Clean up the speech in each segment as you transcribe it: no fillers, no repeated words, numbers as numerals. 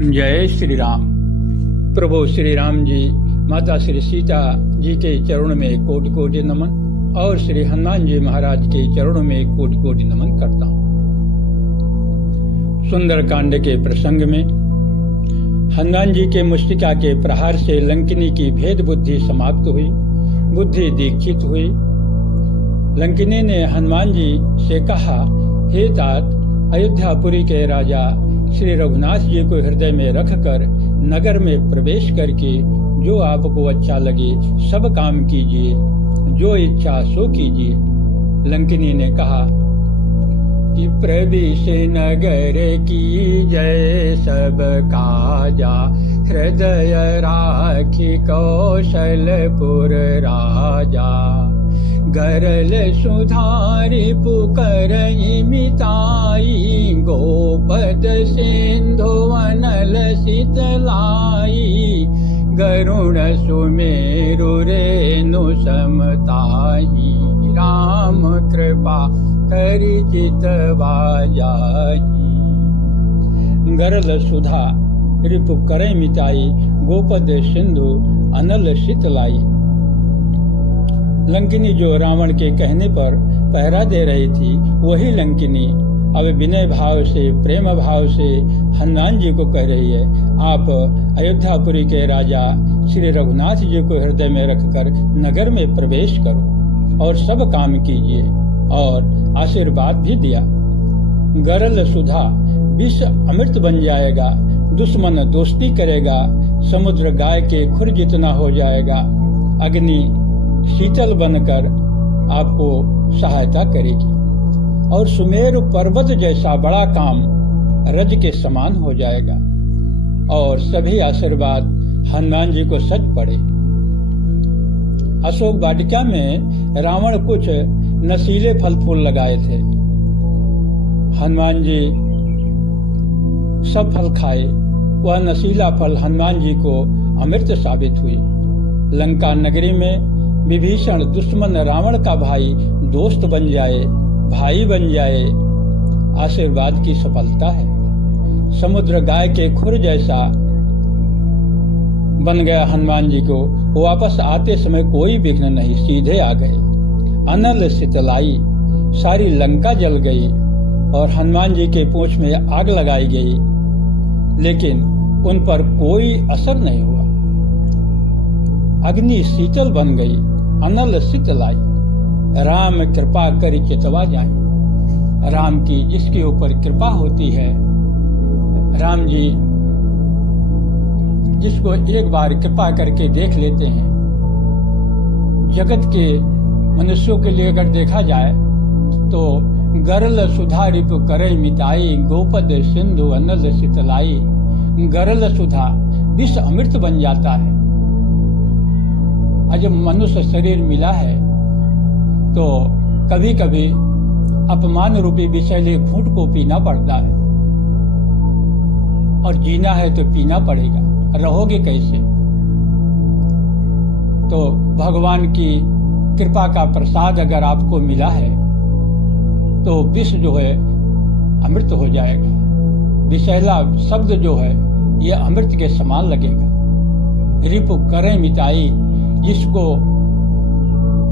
जय श्री राम। प्रभु श्री राम जी, माता श्री सीता जी के चरणों में कोटि कोटि नमन और श्री हनुमान जी महाराज के चरणों में कोटि कोटि नमन करता हूँ। सुंदर कांड के प्रसंग में हनुमान जी के मुष्टिका के प्रहार से लंकिनी की भेद बुद्धि समाप्त हुई, बुद्धि दीक्षित हुई। लंकिनी ने हनुमान जी से कहा, हे तात, अयोध्यापुरी के राजा श्री रघुनाथ जी को हृदय में रखकर नगर में प्रवेश करके जो आपको अच्छा लगे सब काम कीजिए, जो इच्छा सो कीजिए। लंकिनी ने कहा कि प्रवेश नगर की जय सब काजा, हृदय राखी कौशलपुर राजा। गरल सुधारि पुकरहि मिताई, गोपद सिंधु अनल शीतलाई। गरुण सुमेरु रेणु समताई, राम कृपा करि चितवा जाहि। गरल सुधा रिपु करहि मिताई, गोपद सिंधु अनल शीतलाई। लंकिनी जो रावण के कहने पर पहरा दे रही थी, वही लंकिनी अब विनय भाव से, प्रेम भाव से हनुमान जी को कह रही है, आप अयोध्यापुरी के राजा श्री रघुनाथ जी को हृदय में रखकर नगर में प्रवेश करो और सब काम कीजिए, और आशीर्वाद भी दिया। गरल सुधा विष अमृत बन जाएगा, दुश्मन दोस्ती करेगा, समुद्र गाय के खुर जितना हो जाएगा, अग्नि शीतल बनकर आपको सहायता करेगी, और सुमेरु पर्वत जैसा बड़ा काम रज के समान हो जाएगा। और सभी आशीर्वाद हनुमान जी को सच पड़े। अशोक वाटिका में रावण कुछ नशीले फल फूल लगाए थे। हनुमान जी सब फल खाए। वह नशीला फल हनुमान जी को अमृत साबित हुई। लंका नगरी में विभीषण दुश्मन रावण का भाई दोस्त बन जाए, भाई बन जाए, आशीर्वाद की सफलता है। समुद्र गाय के खुर जैसा बन गया हनुमान जी को। वापस आते समय कोई विघ्न नहीं, सीधे आ गए। अनल शीतलाई, सारी लंका जल गई और हनुमान जी के पूंछ में आग लगाई गई, लेकिन उन पर कोई असर नहीं हुआ। अग्नि शीतल बन गई, अनल शीतलाई। राम कृपा करि चितवा जाहि। राम की जिसके ऊपर कृपा होती है, राम जी जिसको एक बार कृपा करके देख लेते हैं। जगत के मनुष्यों के लिए अगर देखा जाए तो गरल सुधा रिपु करहि मिताई, गोपद सिंधु अनल शीतलाई। गरल सुधा विष अमृत बन जाता है। जब मनुष्य शरीर मिला है तो कभी कभी अपमान रूपी विषैले घूंट को पीना पड़ता है, और जीना है तो पीना पड़ेगा, रहोगे कैसे? तो भगवान की कृपा का प्रसाद अगर आपको मिला है तो विष जो है अमृत हो जाएगा। विषैला शब्द जो है ये अमृत के समान लगेगा। रिपु करहि मिताई, जिसको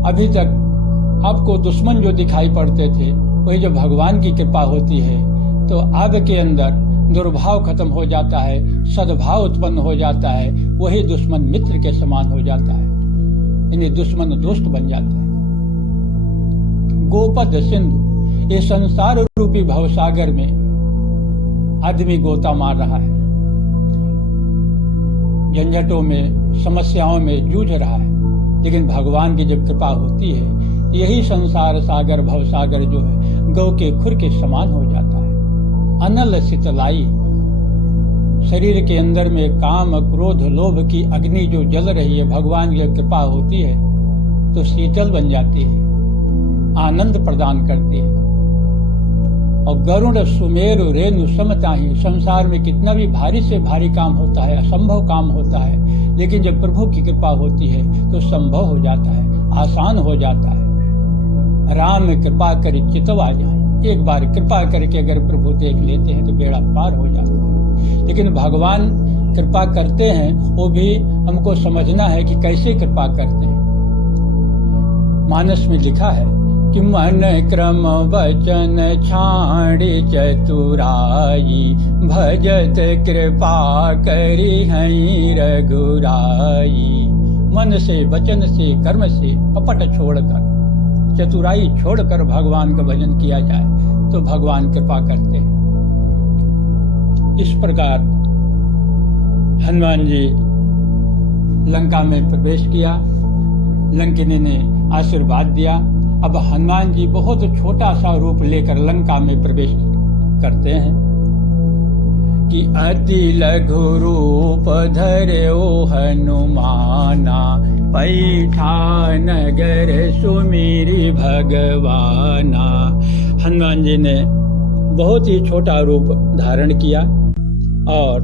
अभी तक आपको दुश्मन जो दिखाई पड़ते थे, वही जो भगवान की कृपा होती है तो आपके अंदर दुर्भाव खत्म हो जाता है, सद्भाव उत्पन्न हो जाता है। वही दुश्मन मित्र के समान हो जाता है, इन्हें दुश्मन दोस्त बन जाते हैं। गोपद सिंधु, ये संसार रूपी भवसागर में आदमी गोता मार रहा है, झंझटों में, समस्याओं में जूझ रहा है, लेकिन भगवान की जब कृपा होती है, यही संसार सागर भवसागर जो है गौ के खुर के समान हो जाता है। अनल शीतलाई, शरीर के अंदर में काम क्रोध लोभ की अग्नि जो जल रही है, भगवान की कृपा होती है तो शीतल बन जाती है, आनंद प्रदान करती है। और गरुड़ सुमेरु रेणु समताहि, संसार में कितना भी भारी से भारी काम होता है, असंभव काम होता है, लेकिन जब प्रभु की कृपा होती है तो संभव हो जाता है, आसान हो जाता है। राम कृपा करि चितवा जाहि, एक बार कृपा करके अगर प्रभु देख लेते हैं तो बेड़ा पार हो जाता है। लेकिन भगवान कृपा करते हैं, वो भी हमको समझना है कि कैसे कृपा करते हैं। मानस में लिखा है कि मन क्रम वचन छाड़ी चतुराई, भजत कृपा करी हई रघुराई। मन से, वचन से, कर्म से कपट छोड़कर, चतुराई छोड़कर भगवान का भजन किया जाए तो भगवान कृपा करते हैं। इस प्रकार हनुमान जी लंका में प्रवेश किया। लंकिनी ने आशीर्वाद दिया। अब हनुमान जी बहुत छोटा सा रूप लेकर लंका में प्रवेश करते हैं कि अति लघु रूप धर्यो हनुमाना, पैठा नगर सुमिरि भगवाना। हनुमान जी ने बहुत ही छोटा रूप धारण किया और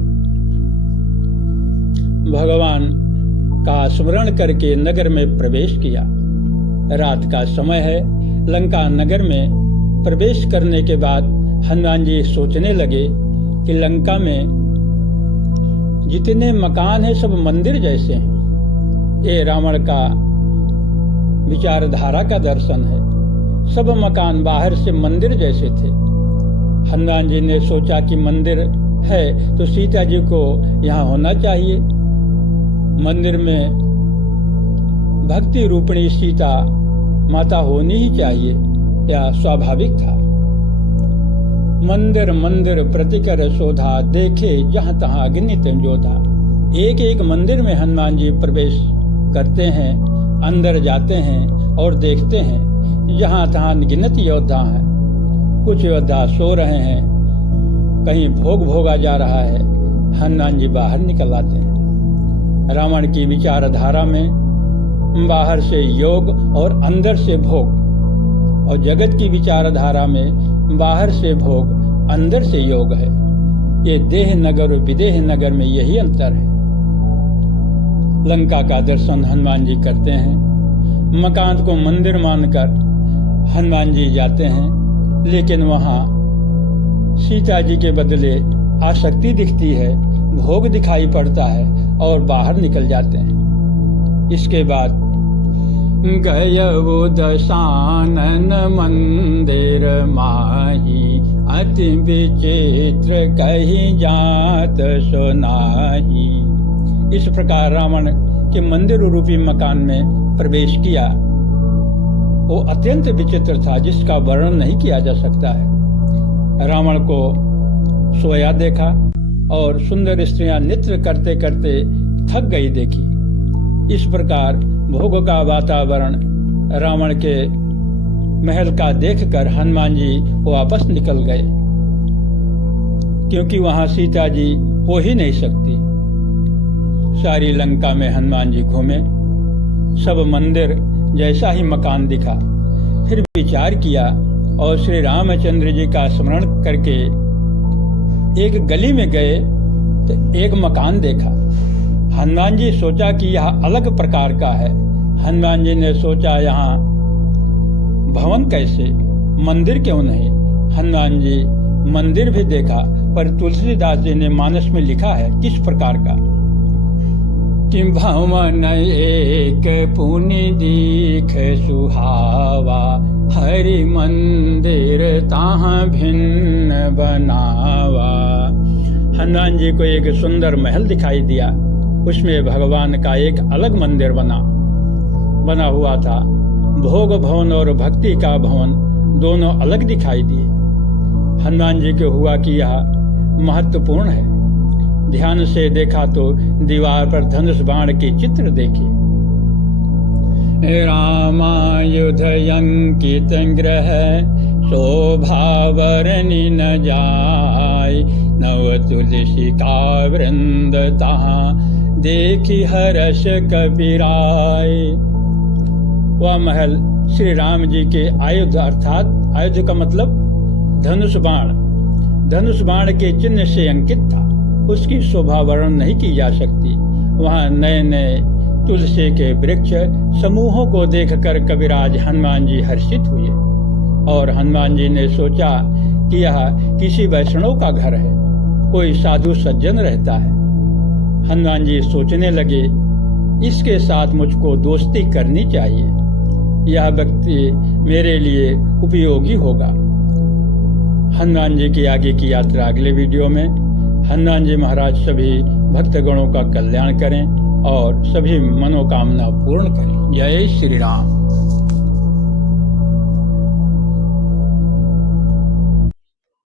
भगवान का स्मरण करके नगर में प्रवेश किया। रात का समय है। लंका नगर में प्रवेश करने के बाद हनुमान जी सोचने लगे कि लंका में जितने मकान हैं सब मंदिर जैसे हैं। ये रावण का विचारधारा का दर्शन है। सब मकान बाहर से मंदिर जैसे थे। हनुमान जी ने सोचा कि मंदिर है तो सीता जी को यहाँ होना चाहिए। मंदिर में भक्ति रूपिणी सीता माता होनी ही चाहिए, यह स्वाभाविक था। मंदिर मंदिर प्रतिकर शोधा, देखे जहां तहां अगणित योधा। एक एक मंदिर में हनुमान जी प्रवेश करते हैं, अंदर जाते हैं और देखते हैं जहां तहां गिनत योद्धा हैं। कुछ योद्धा सो रहे हैं, कहीं भोग भोगा जा रहा है। हनुमान जी बाहर निकल आते हैं। रावण की विचारधारा में बाहर से योग और अंदर से भोग, और जगत की विचारधारा में बाहर से भोग अंदर से योग है। ये देह नगर और विदेह नगर में यही अंतर है। लंका का दर्शन हनुमान जी करते हैं। मकान को मंदिर मानकर हनुमान जी जाते हैं, लेकिन वहाँ सीता जी के बदले आसक्ति दिखती है, भोग दिखाई पड़ता है और बाहर निकल जाते हैं। इसके बाद गयऊ दशानन मंदिर माही, अति विचित्र कही जात सुनाही। इस प्रकार रावण के मंदिर रूपी मकान में प्रवेश किया। वो अत्यंत विचित्र था, जिसका वर्णन नहीं किया जा सकता है। रावण को सोया देखा और सुंदर स्त्रियां नृत्य करते करते थक गई देखी। इस प्रकार भोग का वातावरण रावण के महल का देखकर हनुमान जी वापस निकल गए, क्योंकि वहां सीता जी हो ही नहीं सकती। सारी लंका में हनुमान जी घूमे, सब मंदिर जैसा ही मकान दिखा। फिर विचार किया और श्री रामचंद्र जी का स्मरण करके एक गली में गए तो एक मकान देखा। हनुमान जी सोचा कि यह अलग प्रकार का है। हनुमान जी ने सोचा यहाँ भवन कैसे, मंदिर क्यों नहीं। हनुमान जी मंदिर भी देखा, पर तुलसीदास जी ने मानस में लिखा है किस प्रकार का कि भवन एक पुनि दीख सुहावा, हरि मंदिर ताहाँ भिन्न बनावा। हनुमान जी को एक सुंदर महल दिखाई दिया, उसमें भगवान का एक अलग मंदिर बना हुआ था। भोग भवन और भक्ति का भवन दोनों अलग दिखाई दिए। हनुमान जी को हुआ कि यह महत्वपूर्ण है। ध्यान से देखा तो दीवार पर धनुष बाण के चित्र देखे। रामायुध अंकित ग्रह, शोभा वर्णि न जाय, नव तुलसी का वृंद तहाँ, देखी हर्ष कबीराय। वह महल श्री राम जी के आयुध, अर्थात आयुध का मतलब धनुष बाण के चिन्ह से अंकित था। उसकी शोभा वर्णन नहीं की जा सकती। वहाँ नए नए तुलसी के वृक्ष समूहों को देखकर कविराज हनुमान जी हर्षित हुए और हनुमान जी ने सोचा कि यह किसी वैष्णव का घर है, कोई साधु सज्जन रहता है। हनुमान जी सोचने लगे, इसके साथ मुझको दोस्ती करनी चाहिए, यह व्यक्ति मेरे लिए उपयोगी होगा। हनुमान जी की आगे की यात्रा अगले वीडियो में। हनुमान जी महाराज सभी भक्तगणों का कल्याण करें और सभी मनोकामना पूर्ण करें। जय श्री राम।